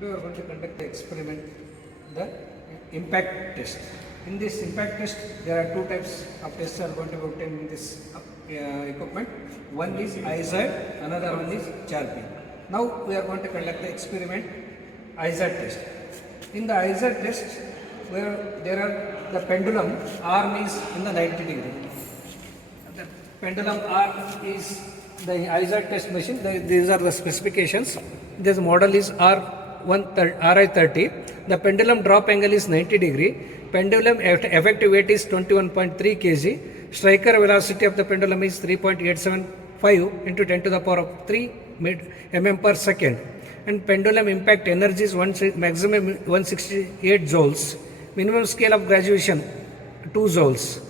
Today we are going to conduct the experiment, the impact test. In this impact test, there are two types of tests are going to be obtained in this equipment. One is Izod, another one is RIT. Now we are going to conduct the experiment Izod test. In the Izod test, where there are the pendulum arm is in the 90 degree. The pendulum arm is the Izod test machine. These are the specifications. This model is RI-30. The pendulum drop angle is 90 degree. Pendulum effective weight is 21.3 kg. Striker velocity of the pendulum is 3.875 into 10 to the power of 3 mm per second. And pendulum impact energy is maximum 168 joules. Minimum scale of graduation 2 joules.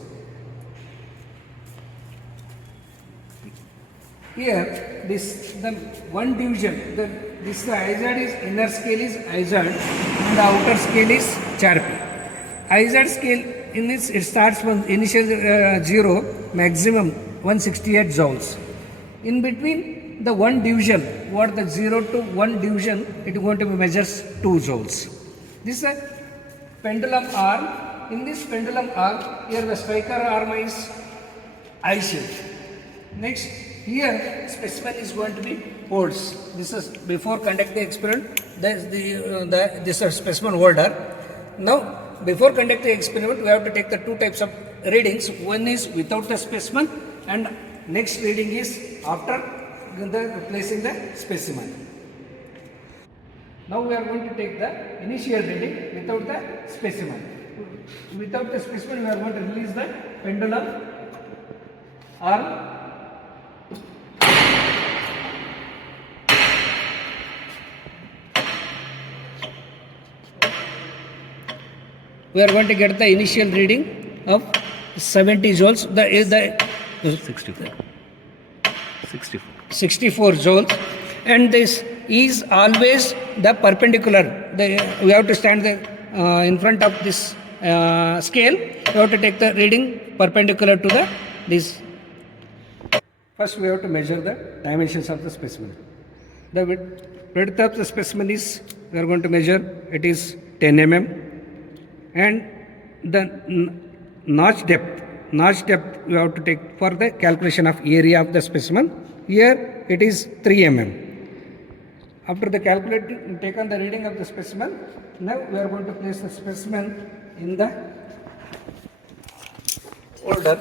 Here, the one division, the Izod is inner scale is Izod and the outer scale is RIT. Izod scale in this it starts from initial 0, maximum 168 joules. In between the one division, what the 0 to 1 division, it is going to be measures 2 joules. This is a pendulum arm. In this pendulum arm, here the striker arm is I-shaped. Next, here specimen is going to be holds. This is before conduct the experiment. This is a specimen holder. Now, before conduct the experiment, we have to take the two types of readings. One is without the specimen, and next reading is after placing the specimen. Now we are going to take the initial reading without the specimen. Without the specimen, we are going to release the pendulum arm. We are going to get the initial reading of 70 joules. The 64 joules, and this is always the perpendicular. We have to stand in front of this scale. We have to take the reading perpendicular to this. First, we have to measure the dimensions of the specimen. The width of the specimen is, we are going to measure, it is 10 mm. And the notch depth we have to take for the calculation of area of the specimen. Here it is 3 mm. After the calculating, taken the reading of the specimen, now we are going to place the specimen in the holder.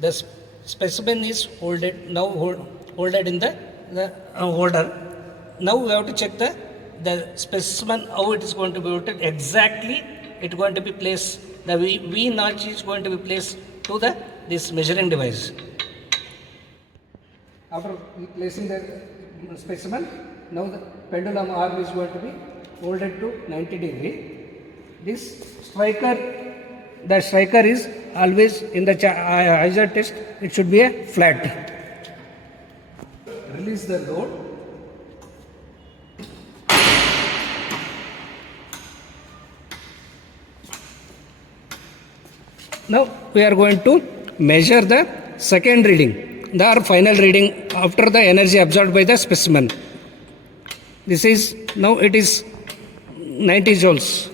The specimen is holded in the holder. Now we have to check the specimen how it is going to be holded exactly. It is going to be placed. The V notch is going to be placed to this measuring device. After placing the specimen, now the pendulum arm is going to be folded to 90 degree. This the striker is always in the Izod test, it should be a flat. Release the load. Now we are going to measure the second reading, the final reading after the energy absorbed by the specimen. This is, now it is 90 joules.